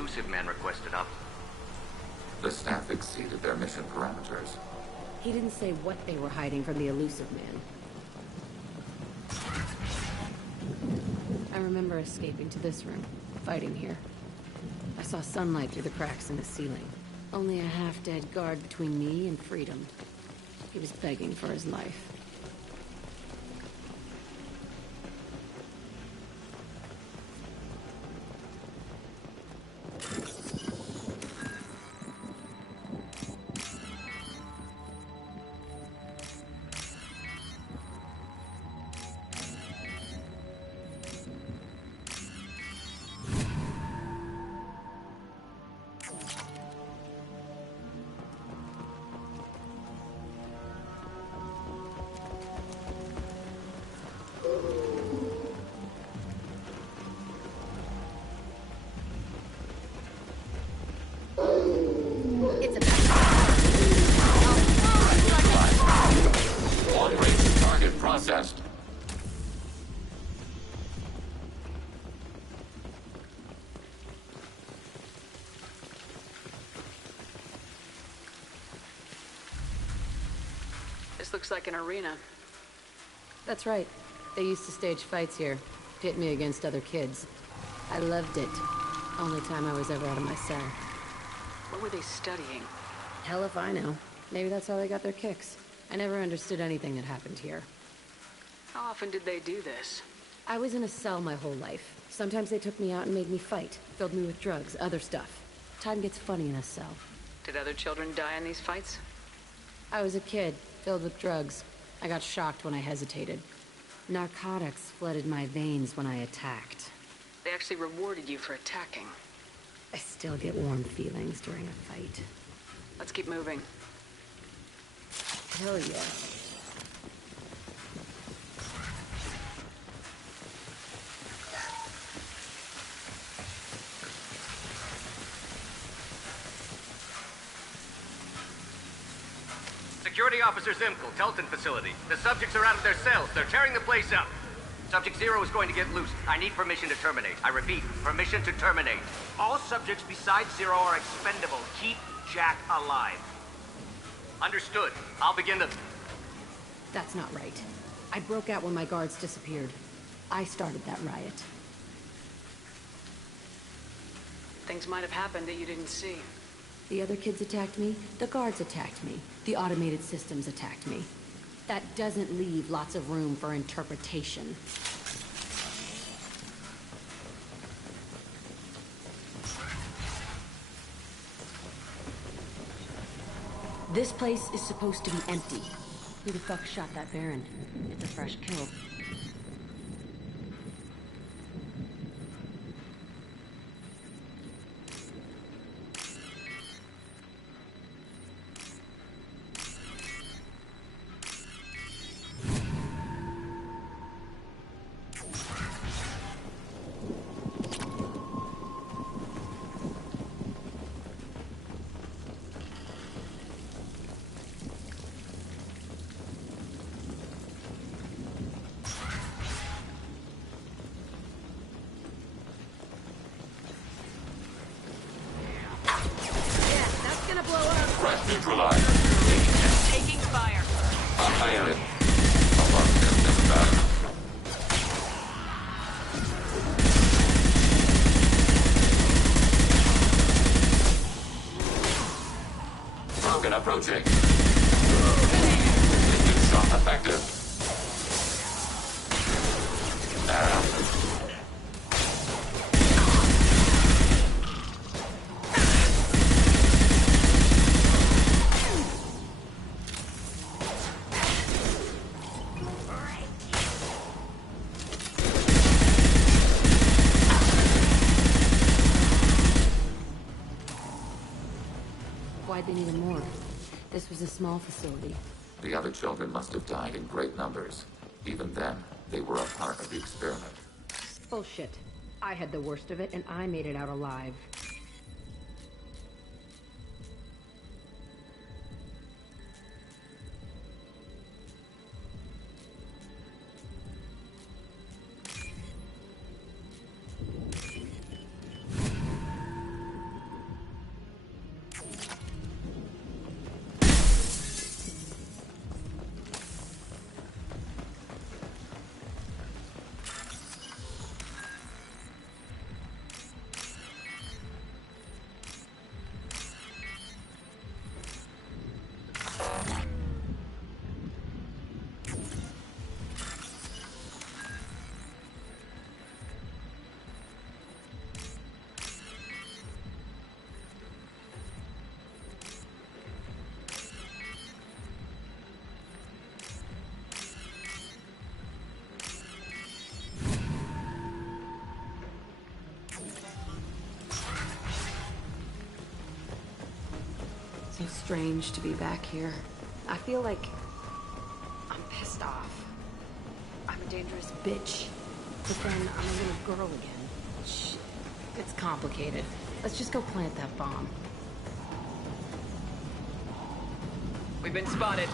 elusive man requested up. The staff exceeded their mission parameters. He didn't say what they were hiding from the elusive man. I remember escaping to this room, fighting here. I saw sunlight through the cracks in the ceiling. Only a half-dead guard between me and freedom. He was begging for his life. This looks like an arena. That's right. They used to stage fights here. Pit me against other kids. I loved it. Only time I was ever out of my cell. What were they studying? Hell if I know. Maybe that's how they got their kicks. I never understood anything that happened here. How often did they do this? I was in a cell my whole life. Sometimes they took me out and made me fight. Filled me with drugs, other stuff. Time gets funny in a cell. Did other children die in these fights? I was a kid, filled with drugs. I got shocked when I hesitated. Narcotics flooded my veins when I attacked. They actually rewarded you for attacking. I still get warm feelings during a fight. Let's keep moving. Hell yeah. Security Officer Zimkel, Telton facility. The subjects are out of their cells. They're tearing the place up. Subject Zero is going to get loose. I need permission to terminate. I repeat, permission to terminate. All subjects besides Zero are expendable. Keep Jack alive. Understood. I'll begin the... That's not right. I broke out when my guards disappeared. I started that riot. Things might have happened that you didn't see. The other kids attacked me, the guards attacked me, the automated systems attacked me. That doesn't leave lots of room for interpretation. This place is supposed to be empty. Who the fuck shot that Baron? It's a fresh kill. Neutralized. Taking fire. I am it. Above this back. Broken approaching. Shot effective. Why'd they need a morgue? This was a small facility. The other children must have died in great numbers. Even then, they were a part of the experiment. Bullshit. I had the worst of it, and I made it out alive. strange to be back here. I feel like I'm pissed off. I'm a dangerous bitch. But then I'm a little girl again. Shh. It's complicated. Let's just go plant that bomb. We've been spotted.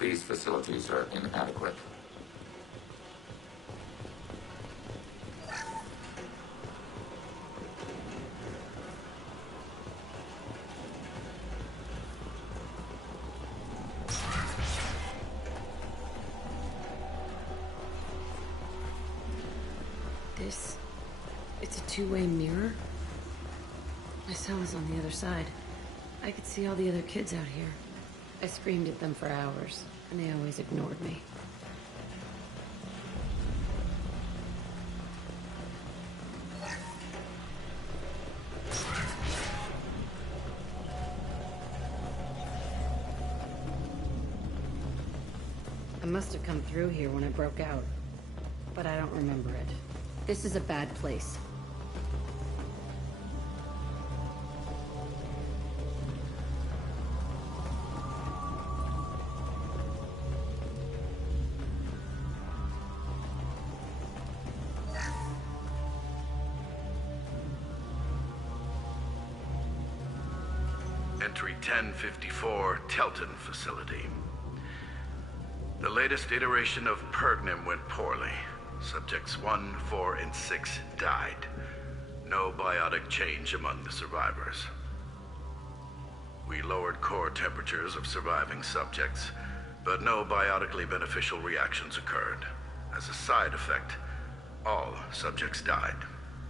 These facilities are inadequate. It's a two-way mirror? My cell is on the other side. I could see all the other kids out here. I screamed at them for hours, and they always ignored me. I must have come through here when I broke out, but I don't remember it. This is a bad place. Entry 1054, Telton facility. The latest iteration of Pergnim went poorly. Subjects 1, 4, and 6 died. No biotic change among the survivors. We lowered core temperatures of surviving subjects, but no biotically beneficial reactions occurred. As a side effect, all subjects died.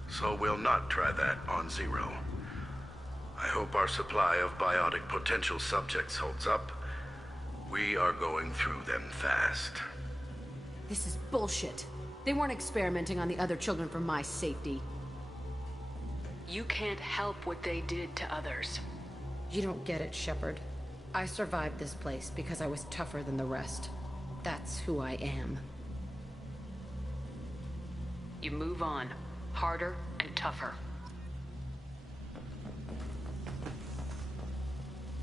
So we'll not try that on Zero. I hope our supply of biotic potential subjects holds up. We are going through them fast. This is bullshit. They weren't experimenting on the other children for my safety. You can't help what they did to others. You don't get it, Shepard. I survived this place because I was tougher than the rest. That's who I am. You move on. Harder and tougher.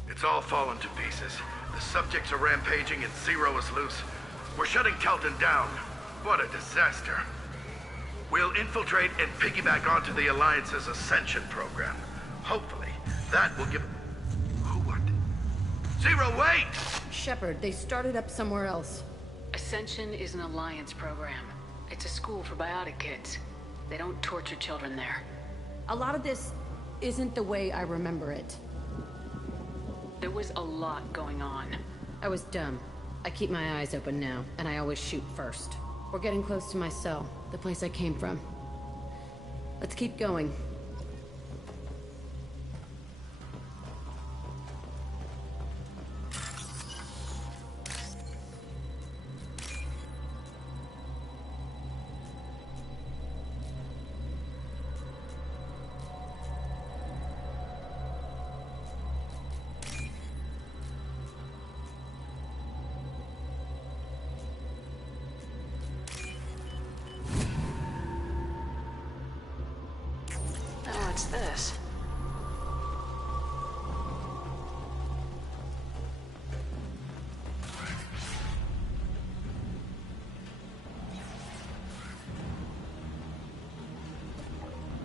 It's all fallen to pieces. The subjects are rampaging and Zero is loose. We're shutting Telton down. What a disaster. We'll infiltrate and piggyback onto the Alliance's Ascension program. Hopefully, that will give... Who what? Zero, wait! Shepard, they started up somewhere else. Ascension is an Alliance program. It's a school for biotic kids. They don't torture children there. A lot of this isn't the way I remember it. There was a lot going on. I was dumb. I keep my eyes open now, and I always shoot first. We're getting close to my cell, the place I came from. Let's keep going. What's this?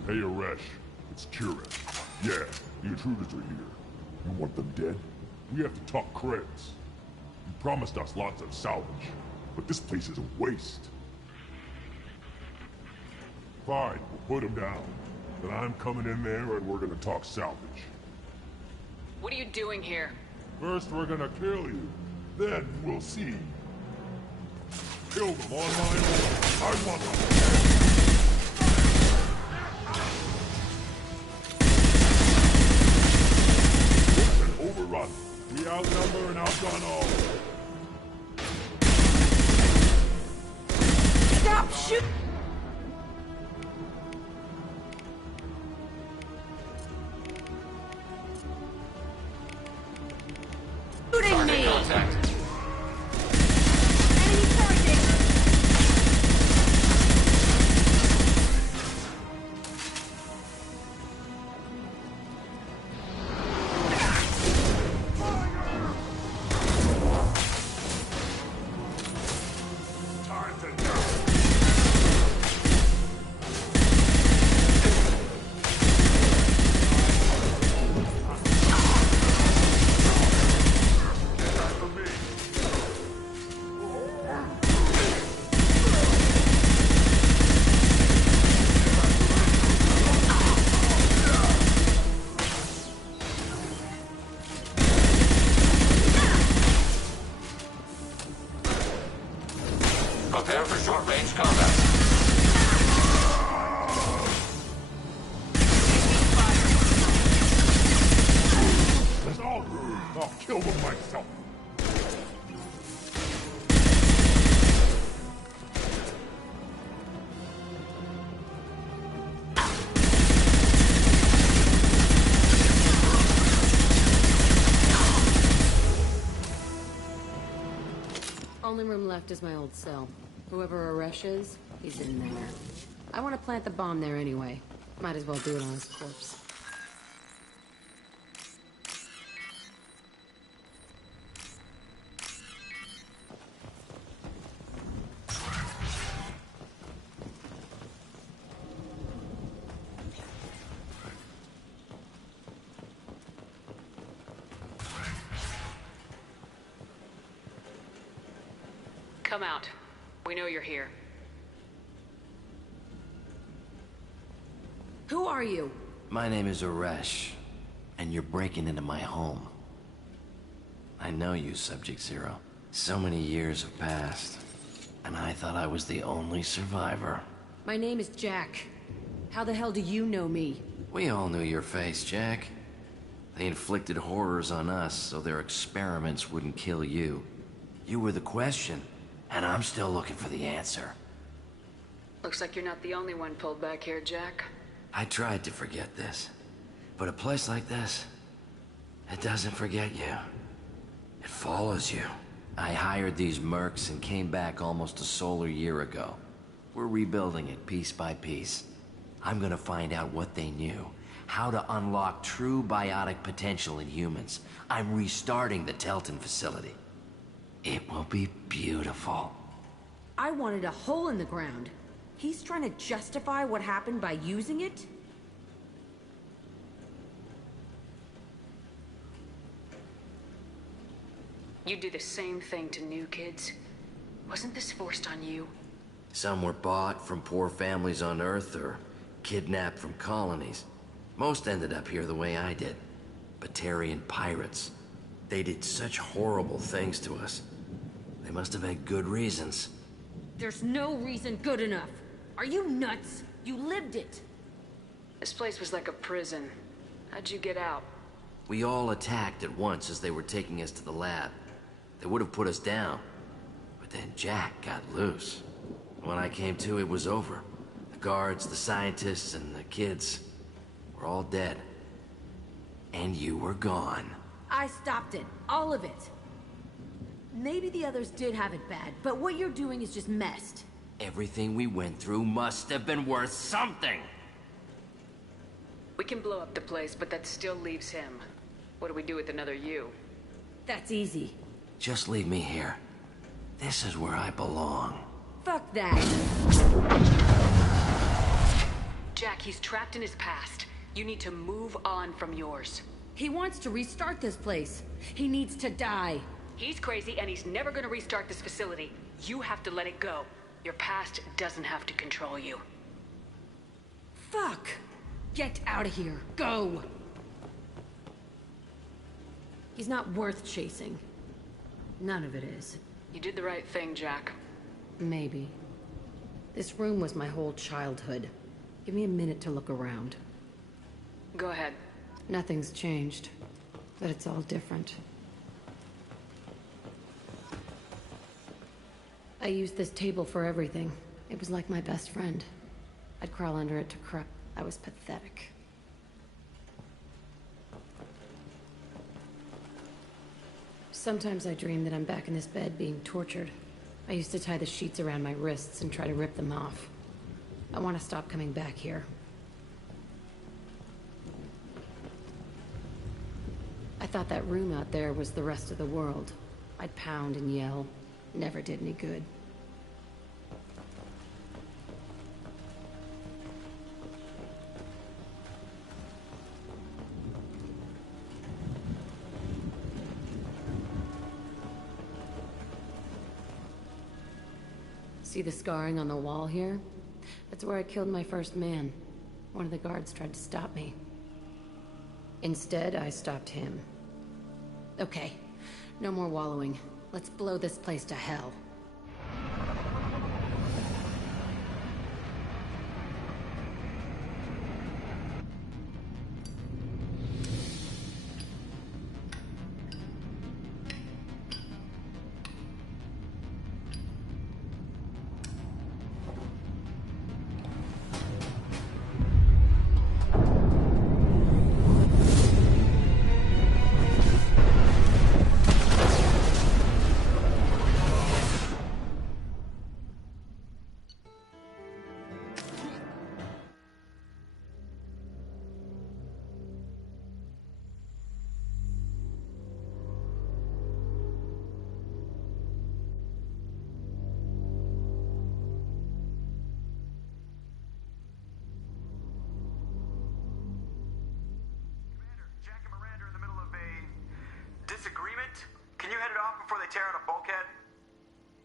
Hey, Aresh. It's Kira. Yeah, the intruders are here. You want them dead? We have to talk credits. You promised us lots of salvage, but this place is a waste. Fine, we'll put them down. Then I'm coming in there and we're gonna talk salvage. What are you doing here? First we're gonna kill you. Then we'll see. Kill them on my own. I want them dead. Tunnel! Stop shooting! Shooting me! Contact. Enemy target! Time to go! Time for me! Prepare for short-range combat. That's all! I'll kill them myself! Only room left is my old cell. Whoever Aresh is, he's in there. I want to plant the bomb there anyway. Might as well do it on his corpse. Come out. We know you're here. Who are you? My name is Aresh, and you're breaking into my home. I know you, Subject Zero. So many years have passed, and I thought I was the only survivor. My name is Jack. How the hell do you know me? We all knew your face, Jack. They inflicted horrors on us so their experiments wouldn't kill you. You were the question, and I'm still looking for the answer. Looks like you're not the only one pulled back here, Jack. I tried to forget this, but a place like this, it doesn't forget you. It follows you. I hired these mercs and came back almost a solar year ago. We're rebuilding it piece by piece. I'm gonna find out what they knew, how to unlock true biotic potential in humans. I'm restarting the Telton facility. It will be beautiful. I wanted a hole in the ground. He's trying to justify what happened by using it? You do the same thing to new kids. Wasn't this forced on you? Some were bought from poor families on Earth or kidnapped from colonies. Most ended up here the way I did. Batarian pirates. They did such horrible things to us. They must have had good reasons. There's no reason good enough. Are you nuts? You lived it. This place was like a prison. How'd you get out? We all attacked at once as they were taking us to the lab. They would have put us down. But then Jack got loose. When I came to, it was over. The guards, the scientists, and the kids were all dead. And you were gone. I stopped it. All of it. Maybe the others did have it bad, but what you're doing is just messed. Everything we went through must have been worth something! We can blow up the place, but that still leaves him. What do we do with another you? That's easy. Just leave me here. This is where I belong. Fuck that. Jack, he's trapped in his past. You need to move on from yours. He wants to restart this place. He needs to die. He's crazy and he's never gonna restart this facility. You have to let it go. Your past doesn't have to control you. Fuck. Get out of here. Go. He's not worth chasing. None of it is. You did the right thing, Jack. Maybe. This room was my whole childhood. Give me a minute to look around. Go ahead. Nothing's changed, but it's all different. I used this table for everything. It was like my best friend. I'd crawl under it to cry. I was pathetic. Sometimes I dream that I'm back in this bed being tortured. I used to tie the sheets around my wrists and try to rip them off. I want to stop coming back here. I thought that room out there was the rest of the world. I'd pound and yell. Never did any good. See the scarring on the wall here? That's where I killed my first man. One of the guards tried to stop me. Instead, I stopped him. Okay, no more wallowing. Let's blow this place to hell.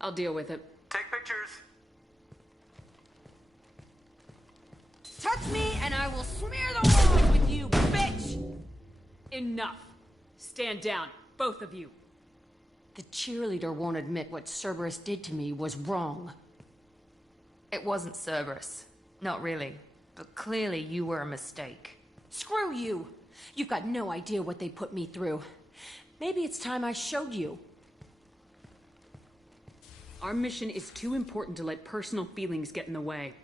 I'll deal with it. Take pictures. Touch me and I will smear the walls with you, bitch! Enough. Stand down, both of you. The cheerleader won't admit what Cerberus did to me was wrong. It wasn't Cerberus. Not really. But clearly you were a mistake. Screw you! You've got no idea what they put me through. Maybe it's time I showed you. Our mission is too important to let personal feelings get in the way.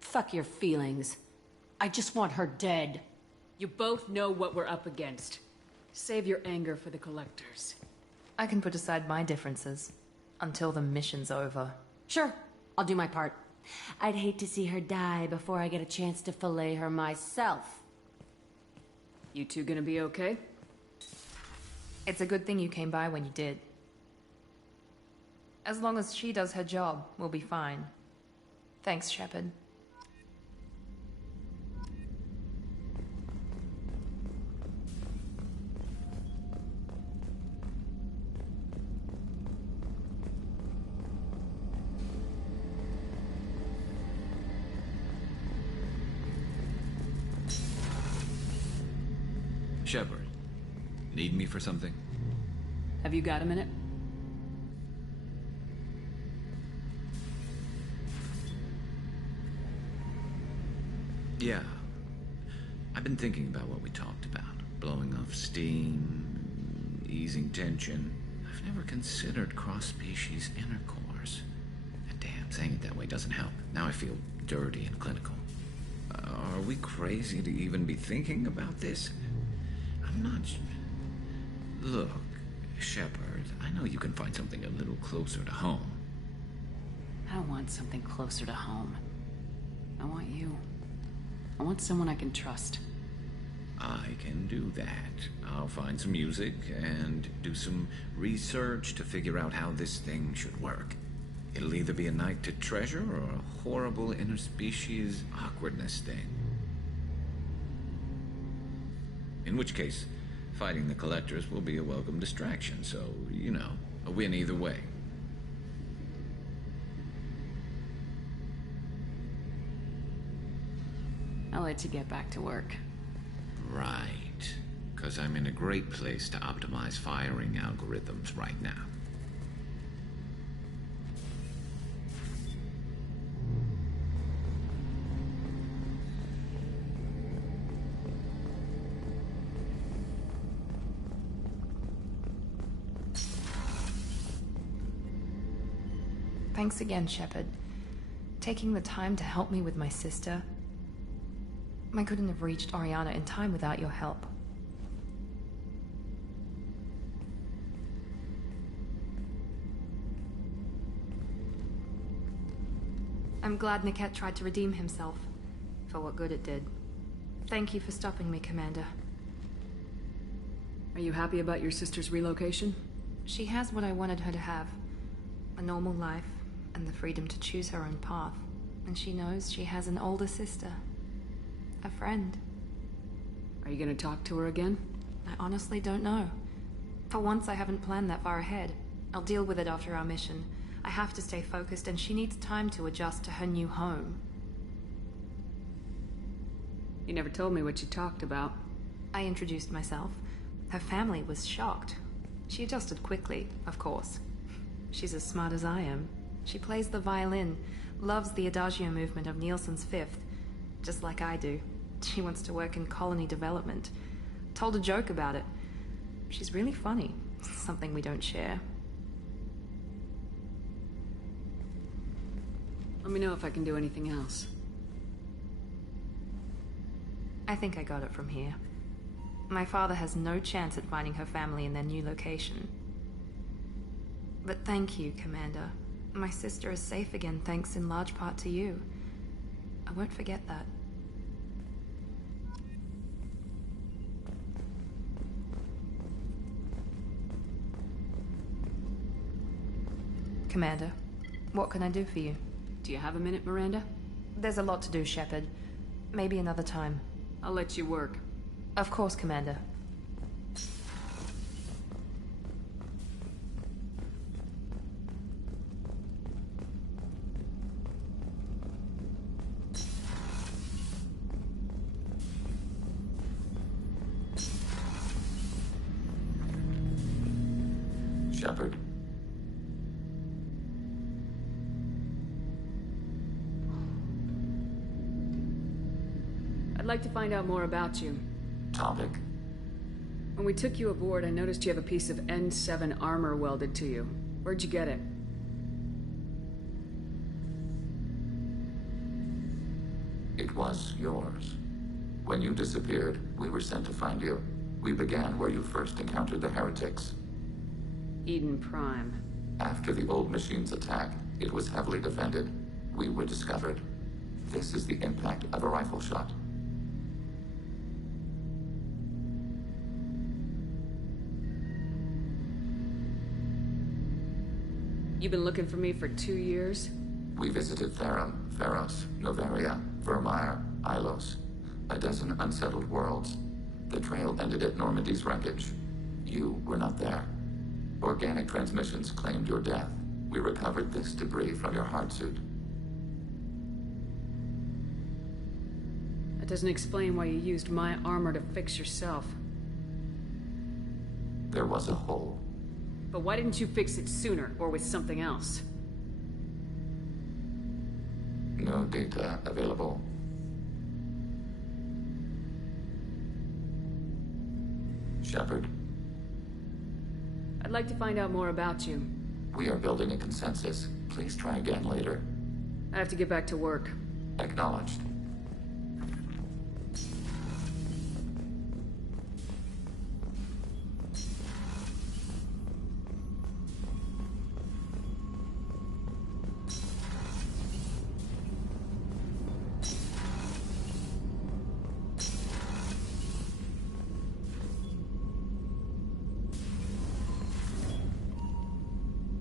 Fuck your feelings. I just want her dead. You both know what we're up against. Save your anger for the collectors. I can put aside my differences until the mission's over. Sure, I'll do my part. I'd hate to see her die before I get a chance to fillet her myself. You two gonna be okay? It's a good thing you came by when you did. As long as she does her job, we'll be fine. Thanks, Shepard. Shepard, need me for something? Have you got a minute? Yeah. I've been thinking about what we talked about. Blowing off steam, easing tension. I've never considered cross-species intercourse. Damn, saying it that way doesn't help. Now I feel dirty and clinical. Are we crazy to even be thinking about this? I'm not... Look, Shepard, I know you can find something a little closer to home. I don't want something closer to home. I want you. I want someone I can trust. I can do that. I'll find some music and do some research to figure out how this thing should work. It'll either be a night to treasure or a horrible interspecies awkwardness thing. In which case, fighting the collectors will be a welcome distraction, so, you know, a win either way. I'll let you get back to work. Right. Because I'm in a great place to optimize firing algorithms right now. Thanks again, Shepard. Taking the time to help me with my sister. I couldn't have reached Oriana in time without your help. I'm glad Niket tried to redeem himself, for what good it did. Thank you for stopping me, Commander. Are you happy about your sister's relocation? She has what I wanted her to have. A normal life, and the freedom to choose her own path. And she knows she has an older sister. A friend. Are you gonna talk to her again? I honestly don't know. For once, I haven't planned that far ahead. I'll deal with it after our mission. I have to stay focused, and she needs time to adjust to her new home. You never told me what you talked about. I introduced myself. Her family was shocked. She adjusted quickly, of course. She's as smart as I am. She plays the violin, loves the Adagio movement of Nielsen's Fifth, just like I do. She wants to work in colony development. Told a joke about it. She's really funny, something we don't share. Let me know if I can do anything else. I think I got it from here. My father has no chance at finding her family in their new location. But thank you, Commander. My sister is safe again thanks in large part to you. I won't forget that. Commander, what can I do for you? Do you have a minute, Miranda? There's a lot to do, Shepard. Maybe another time. I'll let you work. Of course, Commander. Shepard. I'd like to find out more about you. Topic. When we took you aboard, I noticed you have a piece of N7 armor welded to you. Where'd you get it? It was yours. When you disappeared, we were sent to find you. We began where you first encountered the heretics. Eden Prime. After the old machine's attack, it was heavily defended. We were discovered. This is the impact of a rifle shot. You've been looking for me for 2 years? We visited Therum, Pharos, Novaria, Vermeer, Ilos. A dozen unsettled worlds. The trail ended at Normandy's wreckage. You were not there. Organic transmissions claimed your death. We recovered this debris from your hard suit. That doesn't explain why you used my armor to fix yourself. There was a hole. But why didn't you fix it sooner, or with something else? No data available. Shepard. I'd like to find out more about you. We are building a consensus. Please try again later. I have to get back to work. Acknowledged.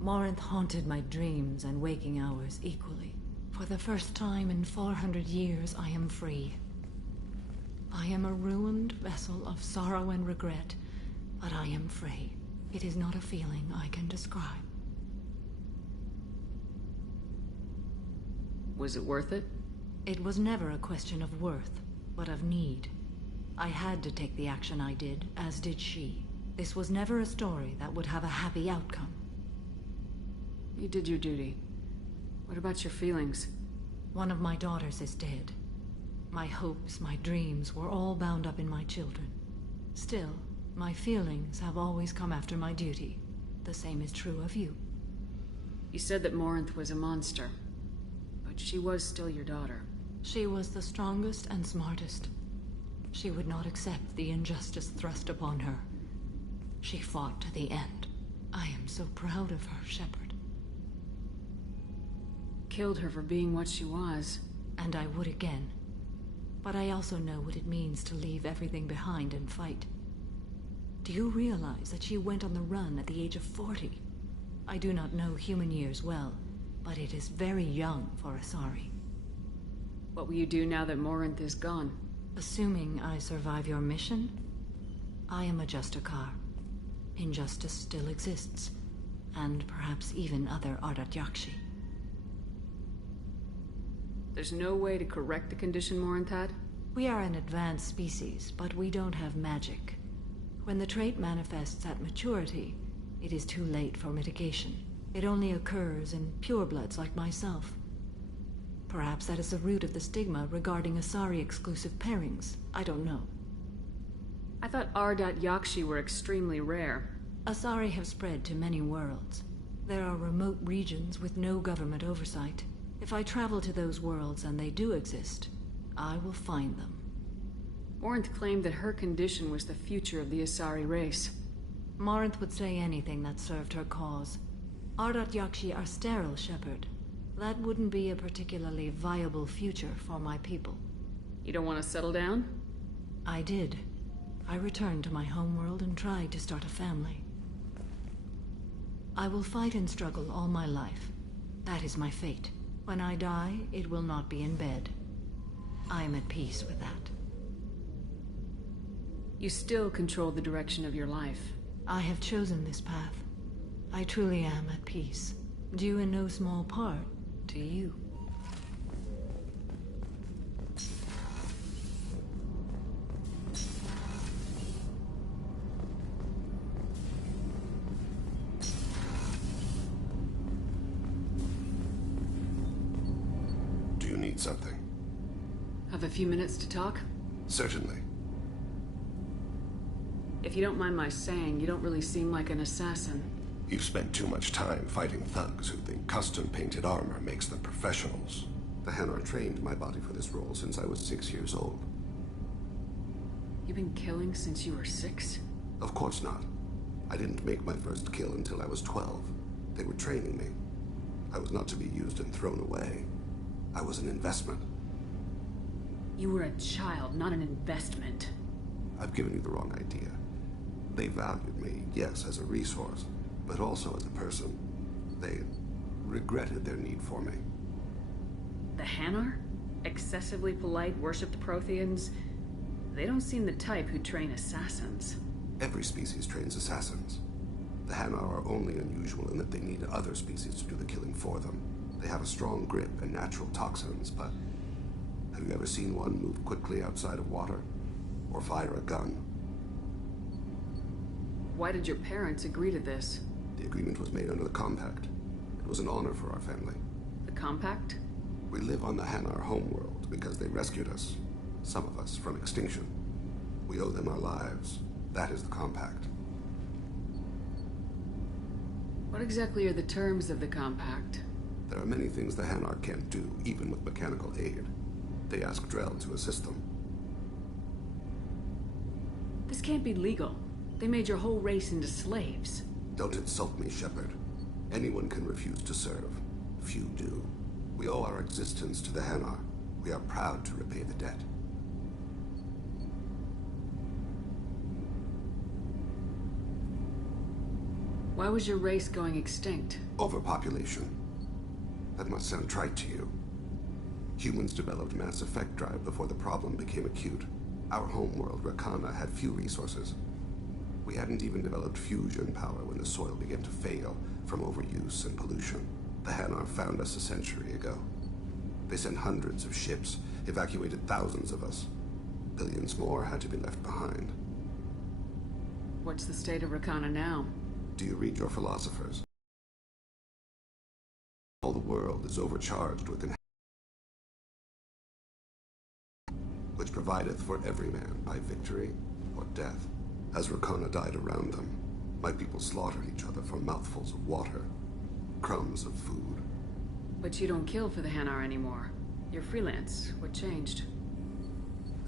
Morinth haunted my dreams and waking hours equally. For the first time in 400 years, I am free. I am a ruined vessel of sorrow and regret, but I am free. It is not a feeling I can describe. Was it worth it? It was never a question of worth, but of need. I had to take the action I did, as did she. This was never a story that would have a happy outcome. You did your duty. What about your feelings? One of my daughters is dead. My hopes, my dreams were all bound up in my children. Still, my feelings have always come after my duty. The same is true of you. You said that Morinth was a monster, but she was still your daughter. She was the strongest and smartest. She would not accept the injustice thrust upon her. She fought to the end. I am so proud of her, Shepard. Killed her for being what she was. And I would again. But I also know what it means to leave everything behind and fight. Do you realize that she went on the run at the age of 40? I do not know human years well, but it is very young for Asari. What will you do now that Morinth is gone? Assuming I survive your mission, I am a Justicar. Injustice still exists, and perhaps even other Ardat Yakshi. There's no way to correct the condition Morinth had? We are an advanced species, but we don't have magic. When the trait manifests at maturity, it is too late for mitigation. It only occurs in purebloods like myself. Perhaps that is the root of the stigma regarding Asari-exclusive pairings. I don't know. I thought Ardat Yakshi were extremely rare. Asari have spread to many worlds. There are remote regions with no government oversight. If I travel to those worlds and they do exist, I will find them. Morinth claimed that her condition was the future of the Asari race. Morinth would say anything that served her cause. Ardat Yakshi are sterile, Shepard. That wouldn't be a particularly viable future for my people. You don't want to settle down? I did. I returned to my homeworld and tried to start a family. I will fight and struggle all my life. That is my fate. When I die, it will not be in bed. I am at peace with that. You still control the direction of your life. I have chosen this path. I truly am at peace. Due in no small part to you. Do you need something? Have a few minutes to talk? Certainly. If you don't mind my saying, you don't really seem like an assassin. You've spent too much time fighting thugs who think custom-painted armor makes them professionals. The Hanar trained my body for this role since I was 6 years old. You've been killing since you were 6? Of course not. I didn't make my first kill until I was 12. They were training me. I was not to be used and thrown away. I was an investment. You were a child, not an investment. I've given you the wrong idea. They valued me, yes, as a resource, but also as a person. They regretted their need for me. The Hanar? Excessively polite, worship the Protheans? They don't seem the type who train assassins. Every species trains assassins. The Hanar are only unusual in that they need other species to do the killing for them. They have a strong grip and natural toxins, but have you ever seen one move quickly outside of water? Or fire a gun? Why did your parents agree to this? The agreement was made under the Compact. It was an honor for our family. The Compact? We live on the Hanar homeworld because they rescued us, some of us, from extinction. We owe them our lives. That is the Compact. What exactly are the terms of the Compact? There are many things the Hanar can't do, even with mechanical aid. They ask Drell to assist them. This can't be legal. They made your whole race into slaves. Don't insult me, Shepard. Anyone can refuse to serve. Few do. We owe our existence to the Hanar. We are proud to repay the debt. Why was your race going extinct? Overpopulation. That must sound trite to you. Humans developed mass effect drive before the problem became acute. Our homeworld, Rakana, had few resources. We hadn't even developed fusion power when the soil began to fail from overuse and pollution. The Hanar found us a century ago. They sent hundreds of ships, evacuated thousands of us. Billions more had to be left behind. What's the state of Rakana now? Do you read your philosophers? All the world is overcharged with which provideth for every man by victory or death. As Rakana died around them, my people slaughtered each other for mouthfuls of water. crumbs of food. But you don't kill for the Hanar anymore. You're freelance. What changed?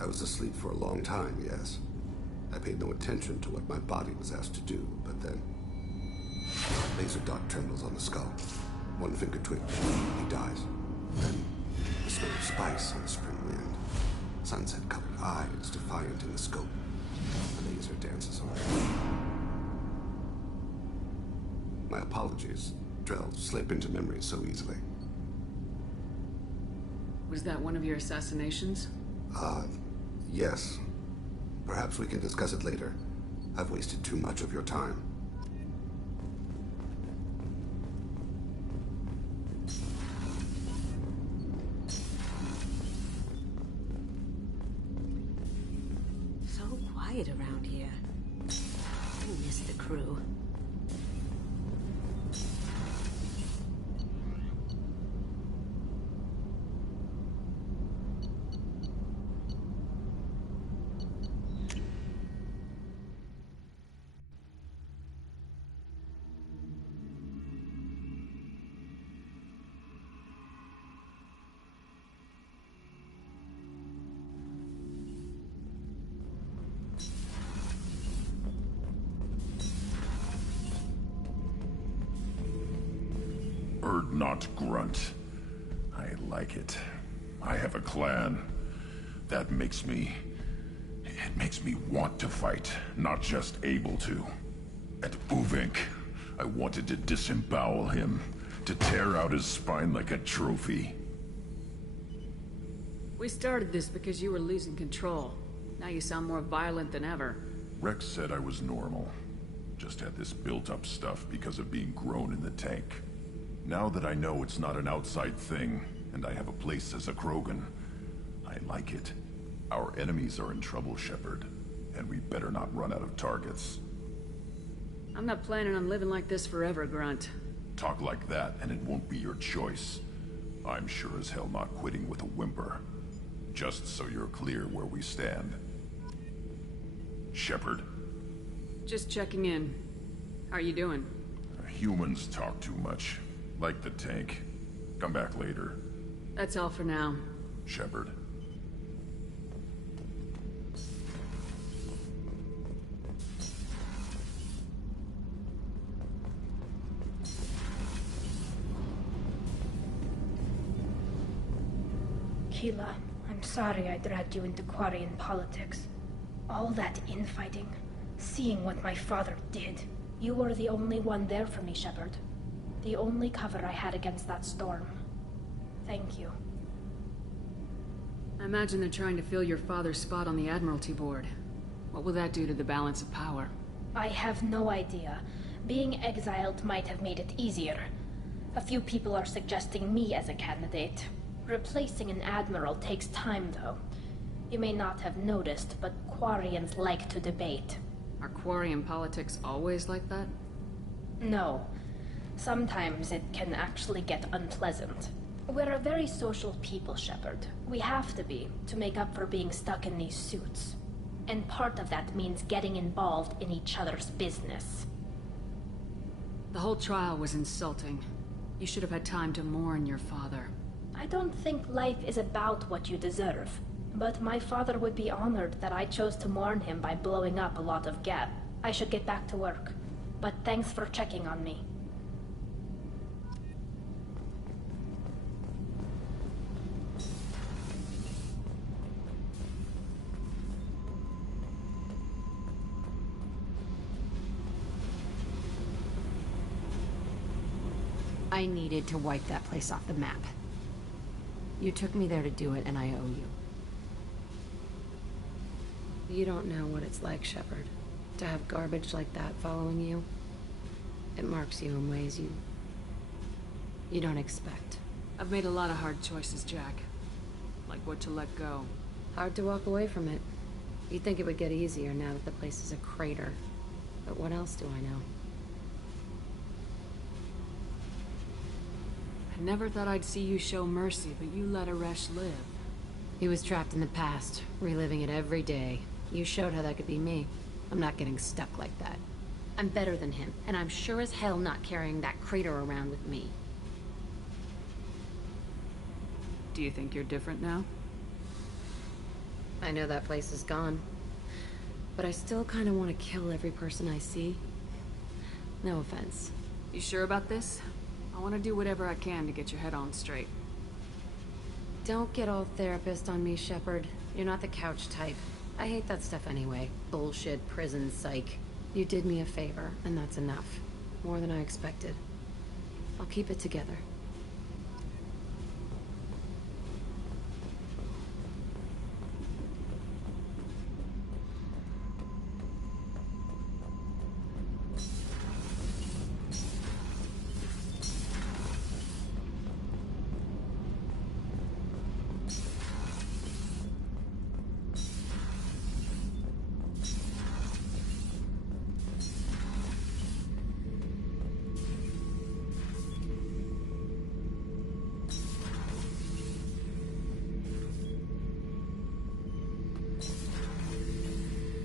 I was asleep for a long time, yes. I paid no attention to what my body was asked to do, but then... Laser dot trembles on the skull. One finger twitch. He dies. Then the smell of spice on the spring wind. Sunset-colored eyes defiant in the scope. The laser dances away. My apologies. Drells slip into memory so easily. Was that one of your assassinations? Yes. Perhaps we can discuss it later. I've wasted too much of your time. So quiet around here. I miss the crew. Not grunt. I like it. I have a clan. That makes me... It makes me want to fight, not just able to. At Uvink, I wanted to disembowel him, to tear out his spine like a trophy. We started this because you were losing control. Now you sound more violent than ever. Rex said I was normal. Just had this built-up stuff because of being grown in the tank. Now that I know it's not an outside thing, and I have a place as a Krogan, I like it. Our enemies are in trouble, Shepard, and we better not run out of targets. I'm not planning on living like this forever, Grunt. Talk like that, and it won't be your choice. I'm sure as hell not quitting with a whimper. Just so you're clear where we stand. Shepard? Just checking in. How are you doing? Humans talk too much. Like the tank. Come back later. That's all for now. Shepard. Keela, I'm sorry I dragged you into Quarian politics. All that infighting, seeing what my father did. You were the only one there for me, Shepard. The only cover I had against that storm. Thank you. I imagine they're trying to fill your father's spot on the Admiralty Board. What will that do to the balance of power? I have no idea. Being exiled might have made it easier. A few people are suggesting me as a candidate. Replacing an admiral takes time, though. You may not have noticed, but Quarians like to debate. Are Quarian politics always like that? No. Sometimes it can actually get unpleasant. We're a very social people, Shepard. We have to be, to make up for being stuck in these suits. And part of that means getting involved in each other's business. The whole trial was insulting. You should have had time to mourn your father. I don't think life is about what you deserve. But my father would be honored that I chose to mourn him by blowing up a lot of gap. I should get back to work. But thanks for checking on me. I needed to wipe that place off the map. You took me there to do it, and I owe you. You don't know what it's like, Shepard, to have garbage like that following you. It marks you in ways you don't expect. I've made a lot of hard choices, Jack. Like what to let go. Hard to walk away from it. You'd think it would get easier now that the place is a crater. But what else do I know? I never thought I'd see you show mercy, but you let Aresh live. He was trapped in the past, reliving it every day. You showed how that could be me. I'm not getting stuck like that. I'm better than him, and I'm sure as hell not carrying that crater around with me. Do you think you're different now? I know that place is gone. But I still kind of want to kill every person I see. No offense. You sure about this? I want to do whatever I can to get your head on straight. Don't get all therapist on me, Shepard. You're not the couch type. I hate that stuff anyway. Bullshit, prison, psych. You did me a favor, and that's enough. More than I expected. I'll keep it together.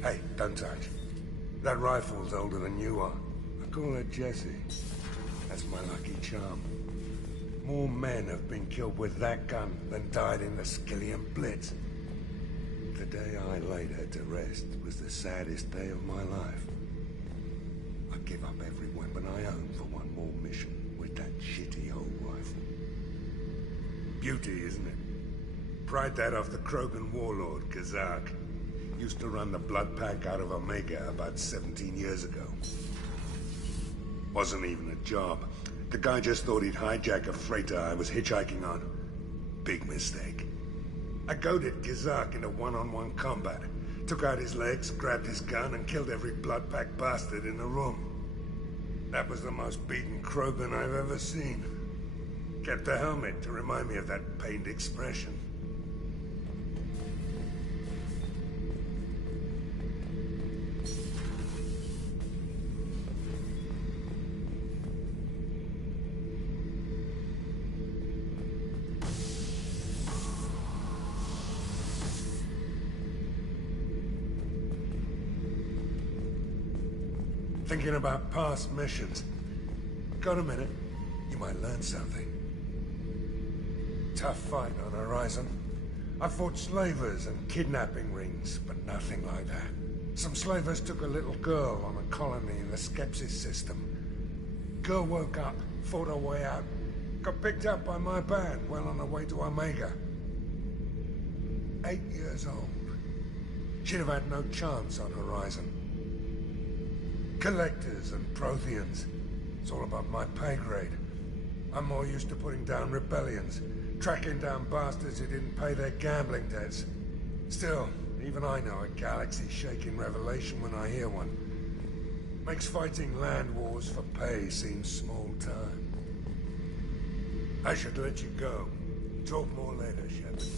Hey, don't touch. That rifle's older than you are. I call her Jessie. That's my lucky charm. More men have been killed with that gun than died in the Skillian Blitz. The day I laid her to rest was the saddest day of my life. I give up every weapon I own for one more mission with that shitty old rifle. Beauty, isn't it? Pried that off the Krogan warlord, Kazak. Used to run the blood pack out of Omega about 17 years ago. Wasn't even a job. The guy just thought he'd hijack a freighter I was hitchhiking on. Big mistake. I goaded Kazak into one-on-one combat. Took out his legs, grabbed his gun, and killed every blood pack bastard in the room. That was the most beaten Krogan I've ever seen. Kept a helmet to remind me of that pained expression. Thinking about past missions. Got a minute? You might learn something. Tough fight on Horizon. I fought slavers and kidnapping rings, but nothing like that. Some slavers took a little girl on a colony in the Skepsis system. Girl woke up, fought her way out, got picked up by my band well on her way to Omega. 8 years old. She'd have had no chance on Horizon. Collectors and Protheans. It's all about my pay grade. I'm more used to putting down rebellions, tracking down bastards who didn't pay their gambling debts. Still, even I know a galaxy-shaking revelation when I hear one. Makes fighting land wars for pay seem small time. I should let you go. Talk more later, Shepard.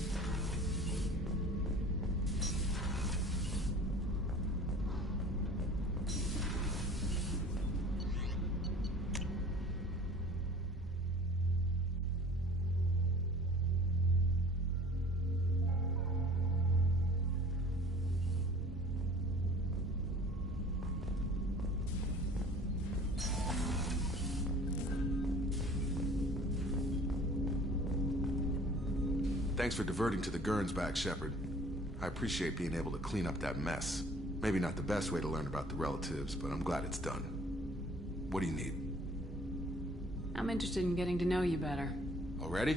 Thanks for diverting to the Gurns back, Shepard. I appreciate being able to clean up that mess. Maybe not the best way to learn about the relatives, but I'm glad it's done. What do you need? I'm interested in getting to know you better. Already?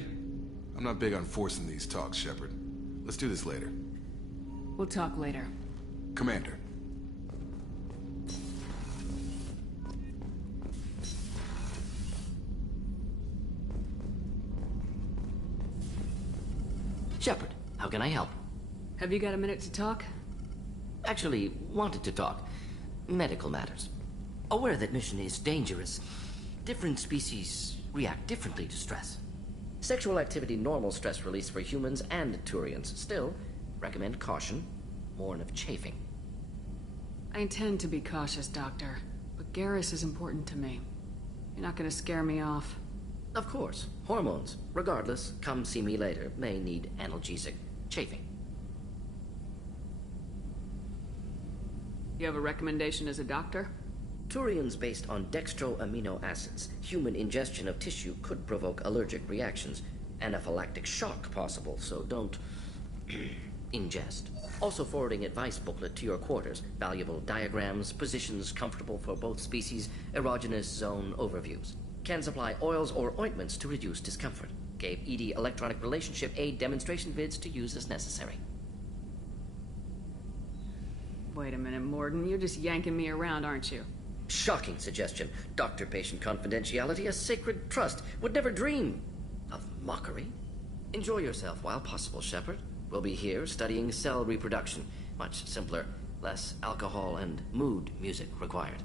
I'm not big on forcing these talks, Shepard. Let's do this later. We'll talk later. Commander. Shepard, how can I help? Have you got a minute to talk? Actually, wanted to talk. Medical matters. Aware that mission is dangerous. Different species react differently to stress. Sexual activity normal stress release for humans and Turians. Still, recommend caution. Warn of chafing. I intend to be cautious, Doctor. But Garrus is important to me. You're not gonna scare me off. Of course. Hormones. Regardless, come see me later. May need analgesic. Chafing. You have a recommendation as a doctor? Turians based on dextroamino acids. Human ingestion of tissue could provoke allergic reactions. Anaphylactic shock possible, so don't ingest. Also forwarding advice booklet to your quarters. Valuable diagrams, positions comfortable for both species, erogenous zone overviews. Can supply oils or ointments to reduce discomfort. Gave ED electronic relationship aid demonstration vids to use as necessary. Wait a minute, Morden. You're just yanking me around, aren't you? Shocking suggestion. Doctor-patient confidentiality, a sacred trust. Would never dream of mockery. Enjoy yourself while possible, Shepard. We'll be here studying cell reproduction. Much simpler, less alcohol and mood music required.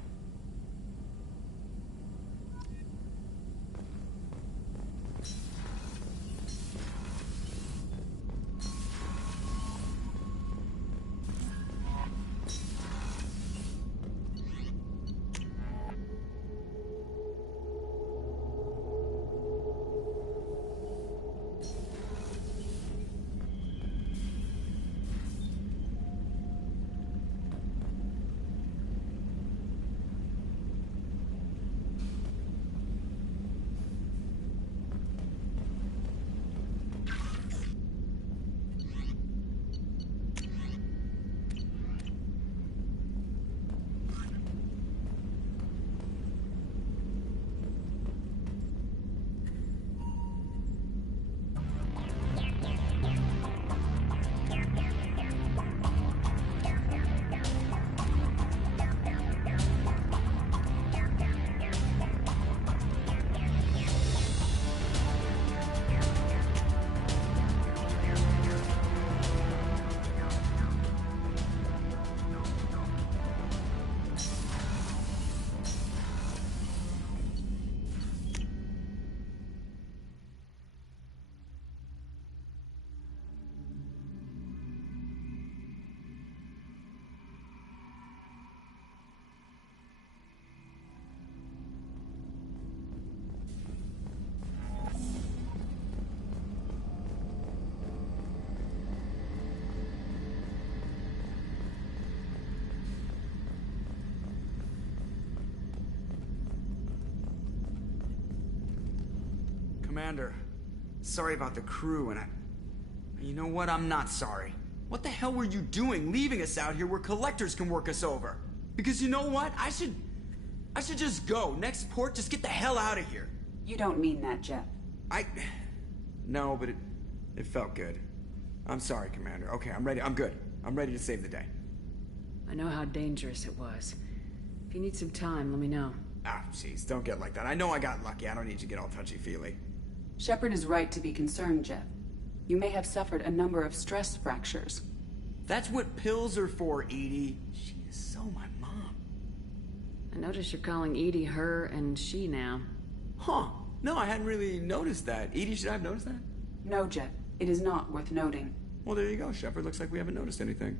Commander, sorry about the crew, and you know what? I'm not sorry. What the hell were you doing leaving us out here where collectors can work us over? Because you know what? I should just go. Next port, just get the hell out of here. You don't mean that, Jeff. No, but it felt good. I'm sorry, Commander. Okay, I'm ready. I'm good. I'm ready to save the day. I know how dangerous it was. If you need some time, let me know. Ah, jeez, don't get like that. I know I got lucky. I don't need you to get all touchy-feely. Shepard is right to be concerned, Jeff. You may have suffered a number of stress fractures. That's what pills are for, Edie. She is so my mom. I notice you're calling Edie her and she now. Huh. No, I hadn't really noticed that. Edie, should I have noticed that? No, Jeff. It is not worth noting. Well, there you go, Shepard. Looks like we haven't noticed anything.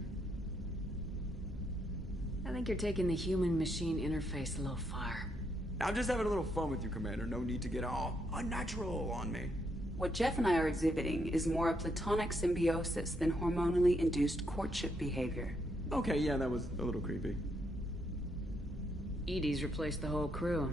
I think you're taking the human-machine interface a little far. I'm just having a little fun with you, Commander. No need to get all unnatural on me. What Jeff and I are exhibiting is more a platonic symbiosis than hormonally induced courtship behavior. Okay, yeah, that was a little creepy. Edie's replaced the whole crew.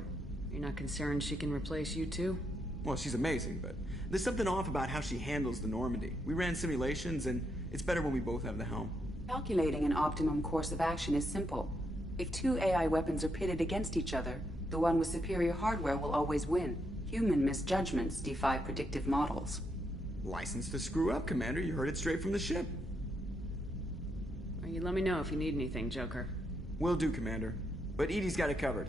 You're not concerned she can replace you too? Well, she's amazing, but there's something off about how she handles the Normandy. We ran simulations, and it's better when we both have the helm. Calculating an optimum course of action is simple. If two AI weapons are pitted against each other, the one with superior hardware will always win. Human misjudgments defy predictive models. License to screw up, Commander. You heard it straight from the ship. Well, you let me know if you need anything, Joker. Will do, Commander. But Edie's got it covered.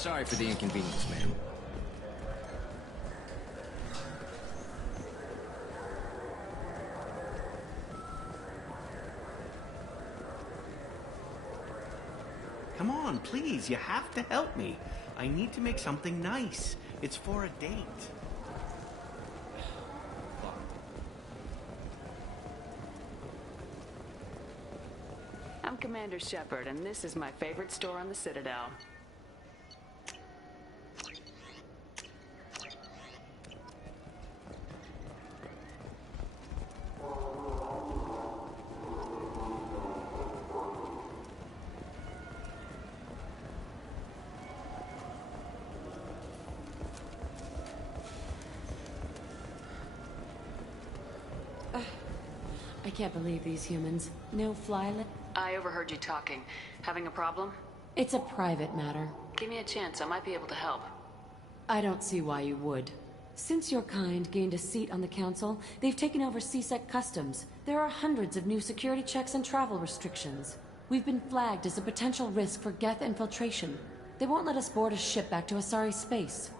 Sorry for the inconvenience, ma'am. Come on, please, you have to help me. I need to make something nice. It's for a date. I'm Commander Shepard, and this is my favorite store on the Citadel. I can't believe these humans. No flylet. I overheard you talking. Having a problem? It's a private matter. Give me a chance. I might be able to help. I don't see why you would. Since your kind gained a seat on the council, they've taken over CSEC customs. There are hundreds of new security checks and travel restrictions. We've been flagged as a potential risk for Geth infiltration. They won't let us board a ship back to Asari space.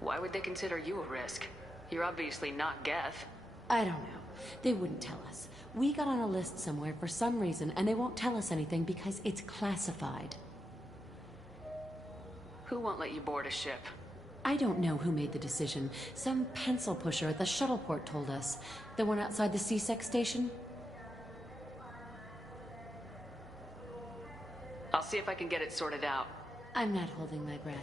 Why would they consider you a risk? You're obviously not Geth. I don't know. They wouldn't tell us. We got on a list somewhere for some reason, and they won't tell us anything because it's classified. Who won't let you board a ship? I don't know who made the decision. Some pencil pusher at the shuttle port told us. The one outside the CSEC station? I'll see if I can get it sorted out. I'm not holding my breath.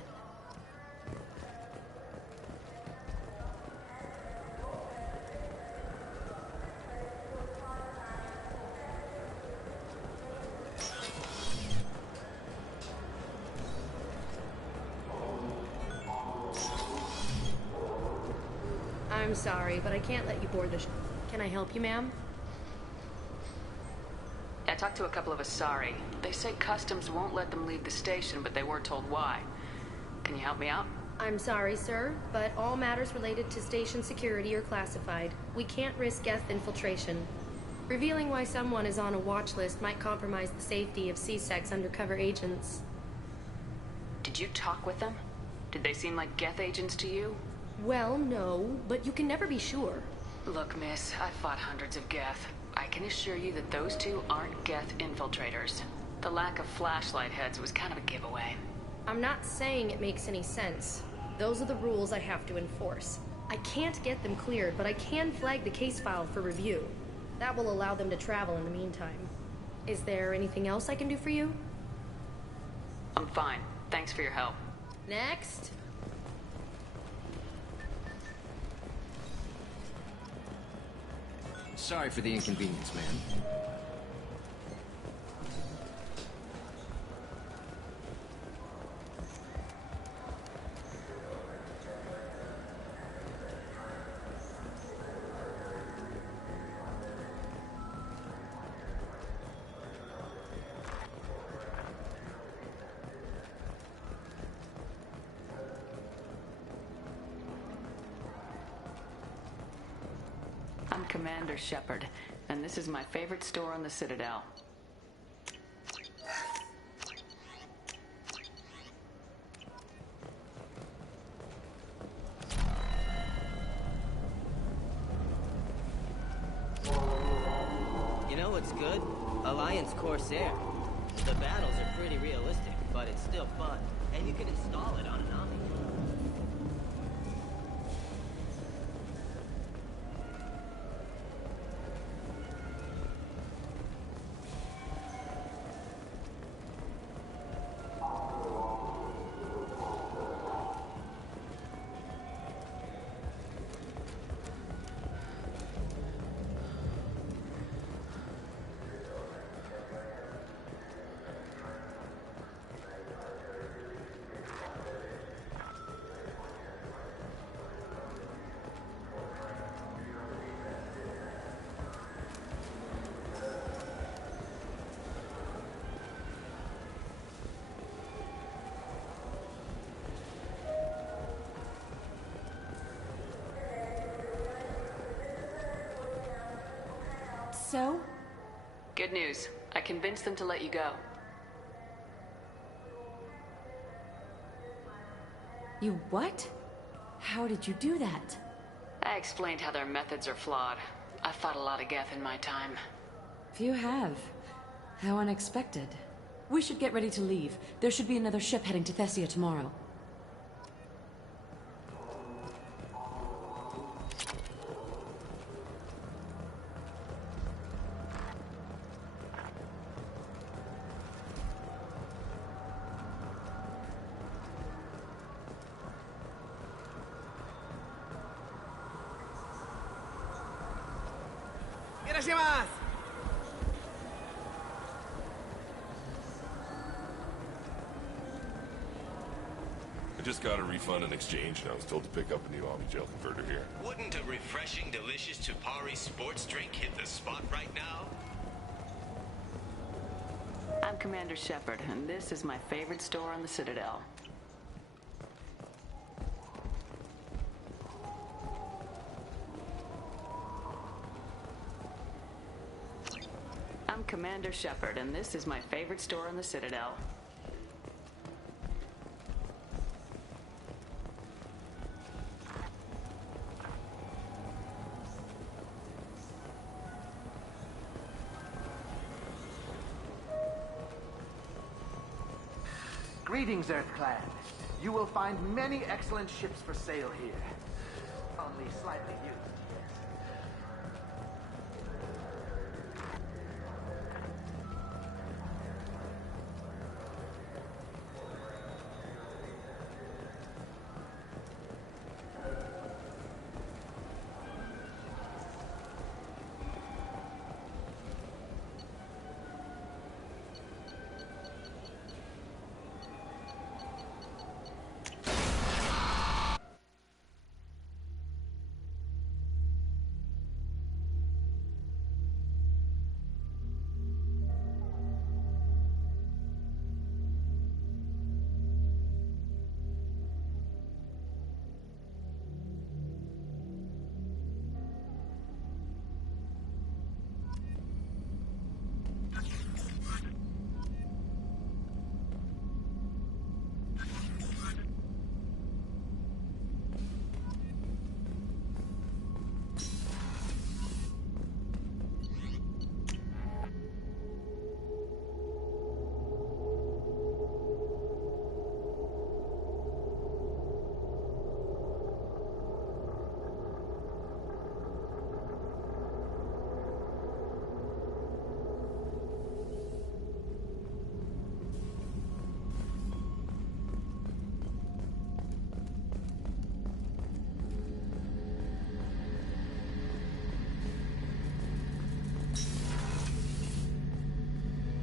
I'm sorry, but I can't let you board the ship. Can I help you, ma'am? I talked to a couple of Asari. They say customs won't let them leave the station, but they weren't told why. Can you help me out? I'm sorry, sir, but all matters related to station security are classified. We can't risk Geth infiltration. Revealing why someone is on a watch list might compromise the safety of CSEC's undercover agents. Did you talk with them? Did they seem like Geth agents to you? Well, no, but you can never be sure. Look, miss, I've fought hundreds of Geth. I can assure you that those two aren't Geth infiltrators. The lack of flashlight heads was kind of a giveaway. I'm not saying it makes any sense. Those are the rules I have to enforce. I can't get them cleared, but I can flag the case file for review. That will allow them to travel in the meantime. Is there anything else I can do for you? I'm fine. Thanks for your help. Next. Sorry for the inconvenience, ma'am. I'm Commander Shepard, and this is my favorite store on the Citadel. You know what's good? Alliance Corsair. The battles are pretty realistic, but it's still fun. And you can install it on an Omni. So? Good news. I convinced them to let you go. You what? How did you do that? I explained how their methods are flawed. I've fought a lot of Geth in my time. Few have. How unexpected. We should get ready to leave. There should be another ship heading to Thessia tomorrow. I just got a refund and exchange, and I was told to pick up a new Omni-Gel converter here. Wouldn't a refreshing, delicious Tupari sports drink hit the spot right now? I'm Commander Shepard, and this is my favorite store on the Citadel. I'm Commander Shepard, and this is my favorite store on the Citadel. Greetings, EarthClan. You will find many excellent ships for sale here. Only slightly used.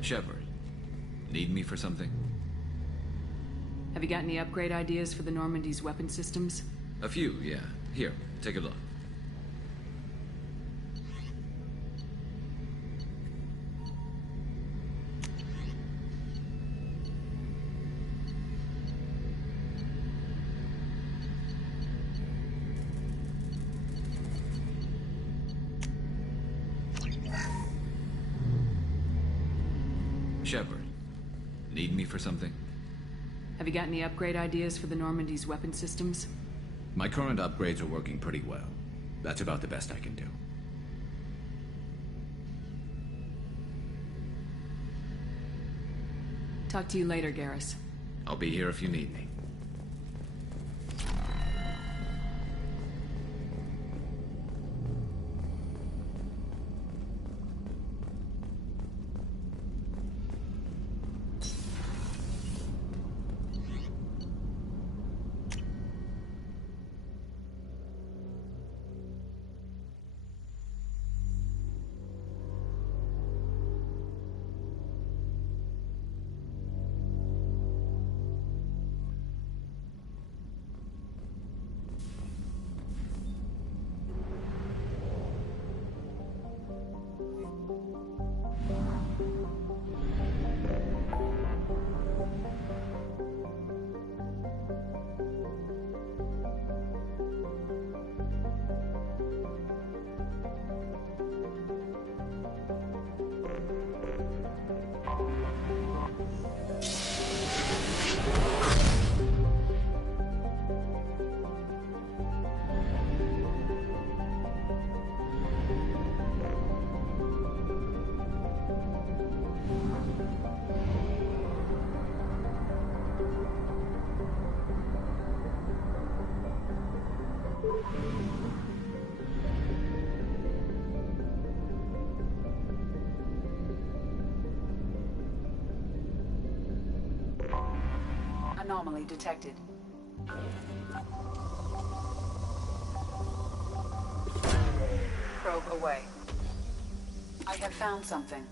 Shepard, need me for something? Have you got any upgrade ideas for the Normandy's weapon systems? A few, yeah. Here, take a look. Shepard, need me for something? Have you got any upgrade ideas for the Normandy's weapon systems? My current upgrades are working pretty well. That's about the best I can do. Talk to you later, Garrus. I'll be here if you need me. Anomaly detected. Probe away. I have found something.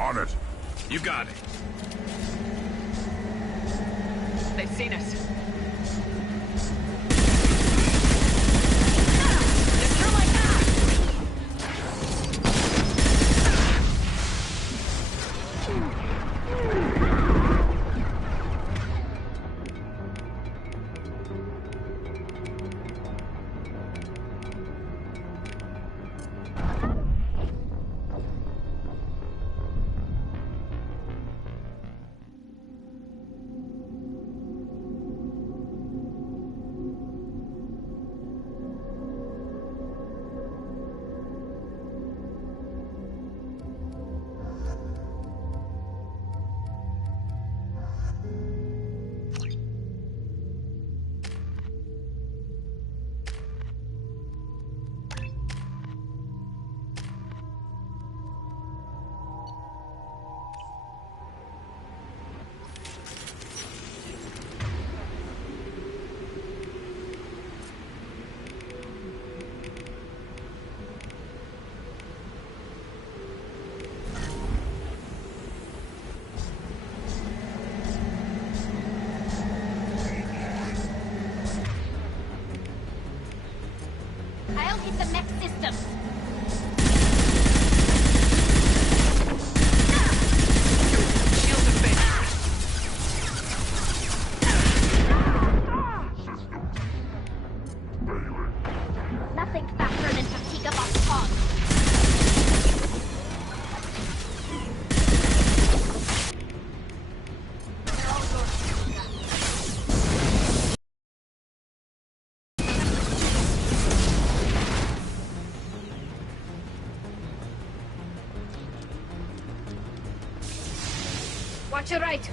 On it. You got it. They've seen us. I'll hit the mech system. Shield defense. Nothing faster than fatigue of our cog. Watch your right.